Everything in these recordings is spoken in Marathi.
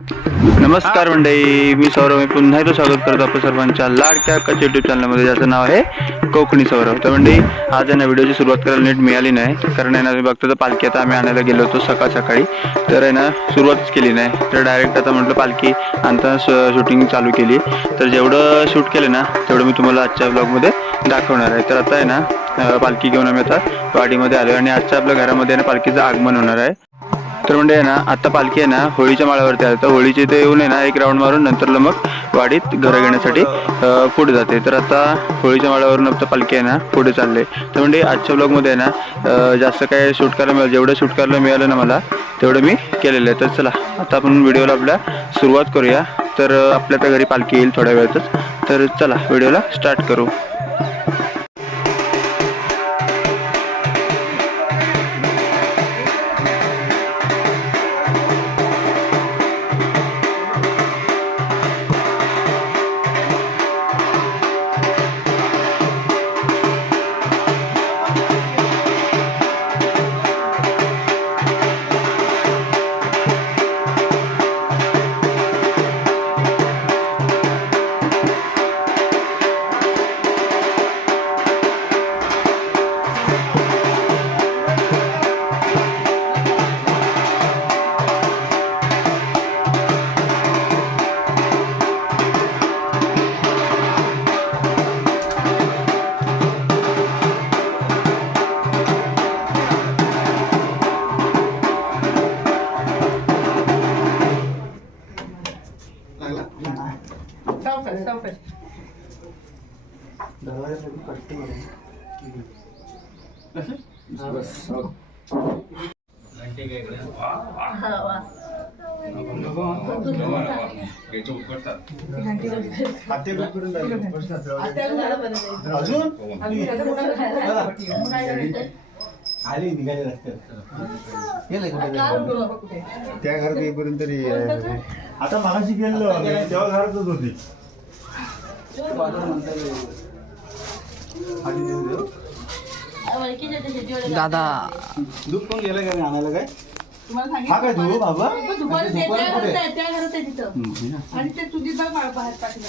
नमस्कार मंडळी मी सौरभ मी पुन्हा एकदा स्वागत करतो आपल्या सर्वांच्या लाडक्या कच युट्यूब चॅनलमध्ये ज्याचं नाव आहे कोकणी सौरभ. तर मंडळी आज यांना व्हिडिओची सुरुवात करायला नीट मिळाली नाही. कारण आहे ना मी बघतो तर पालखी आता आम्ही आणायला गेलो होतो सकाळ सकाळी. तर आहे ना सुरुवातच केली नाही. तर डायरेक्ट आता म्हटलं पालखी आणताना शूटिंग चालू केली. तर जेवढं शूट केलं ना तेवढं मी तुम्हाला आजच्या ब्लॉगमध्ये दाखवणार आहे. तर आता आहे ना पालखी घेऊन आम्ही आता वाडीमध्ये आलो आणि आजच्या आपल्या घरामध्ये ना पालखीचं आगमन होणार आहे. तर म्हणजे आहे ना आता पालखी आहे ना होळीच्या माळावरती आहे. तर होळीचे ते येऊन आहे ना एक राऊंड मारून नंतर मग वाडीत घरं घेण्यासाठी पुढे जाते. तर आता होळीच्या माळावरून आता पालखी आहे ना पुढे चालले. तर म्हणजे आजच्या ब्लॉगमध्ये आहे ना जास्त काय शूट करायला मिळालं जेवढं शूट करायला मिळालं ना मला तेवढं मी केलेलं आहे. तर चला आता आपण व्हिडिओला आपल्या सुरुवात करूया. तर आपल्या घरी पालखी येईल थोड्या वेळातच. तर चला व्हिडिओला स्टार्ट करू. अजून आली निघाली रस्त्यात गेले कुठे. त्या घरात येईपर्यंत तरी आता मागाशी गेलो तेव्हा घरातच होती ओळखीचे देऊ देऊ दादा. दूध पण गेलं का रे आणायला काय? तुम्हाला हा काय धुवू बाबा? आणि ते तुझी बघ बाळ बाहेर पाठीला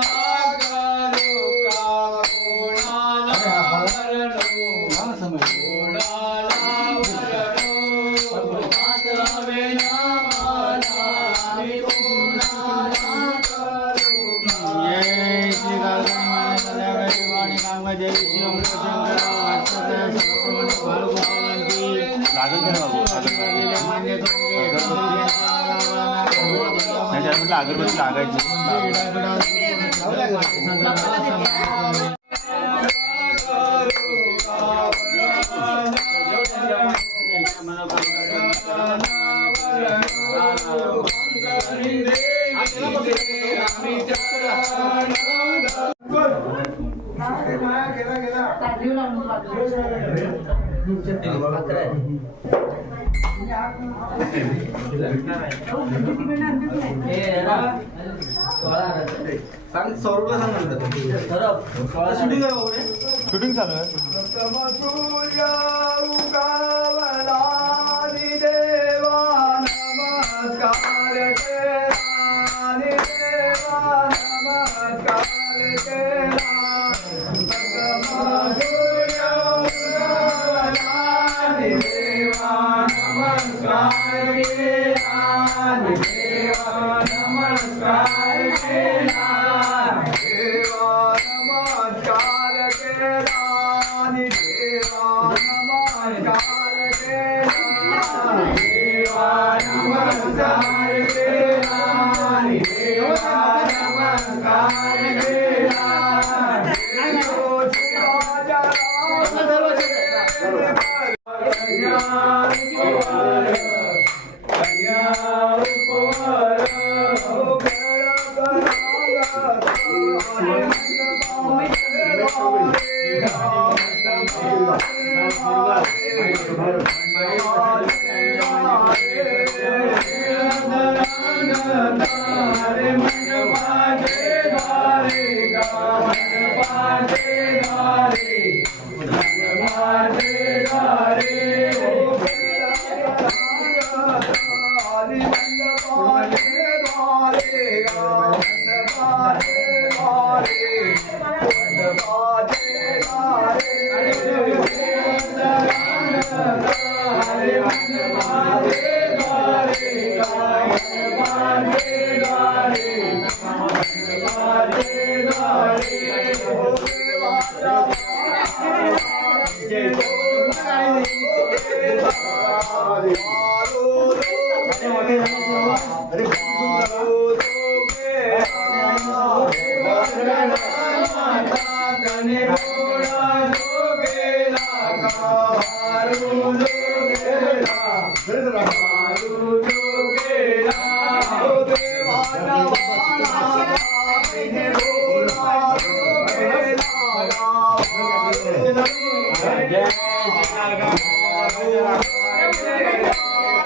त्याला अगरबत्ती लागायची. सांग सौरभला सांग नंतर शूटिंग आहे बाबा शूटिंग चालू आहे Música